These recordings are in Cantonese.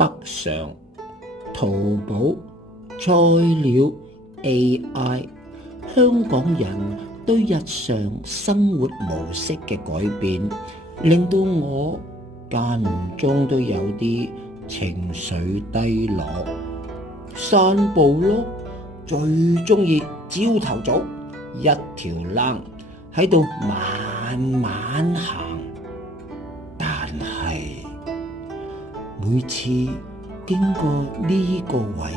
北上，淘寶、菜鳥、AI，香港人對日常生活模式嘅改變，令到我間唔中都有啲情緒低落。散步咯，最鍾意朝頭早一條冷喺度慢慢行，但係每次經過呢個位，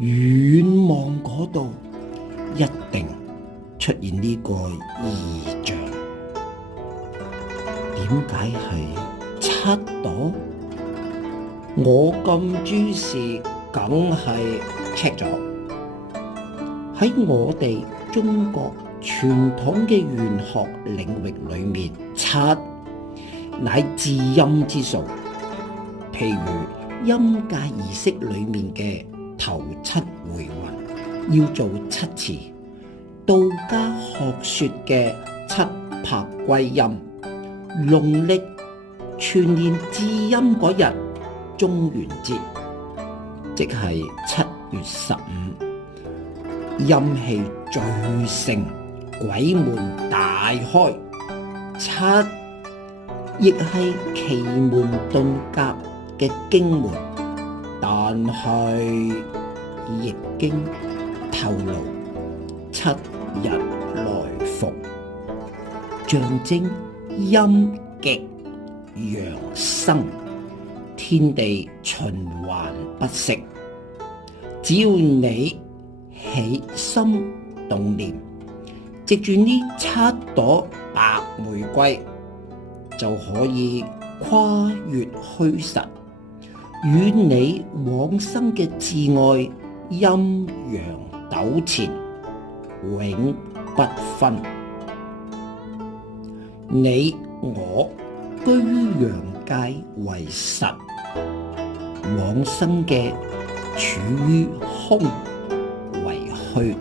遠望嗰度一定出現呢個異象。點解係7朵？我咁諸事梗係 check 咗。喺我哋中國傳統嘅玄學領域裏面，7乃至陰之數。譬如陰界儀式裏面嘅頭7回魂要做7次，道家學說嘅7魄歸陰，農曆全年至陰嗰日中元節，即係7月15，陰氣最盛，鬼門大開。7亦係奇門遁甲嘅經門，但係易經透露7日來復，象徵陰極陽生，天地循環不息。只要你起心動念，藉住呢7朵白玫瑰，就可以跨越虛實，與你往生嘅摯愛陰陽糾纏，永不分。你我居於陽界為實，往生嘅處於空為虛。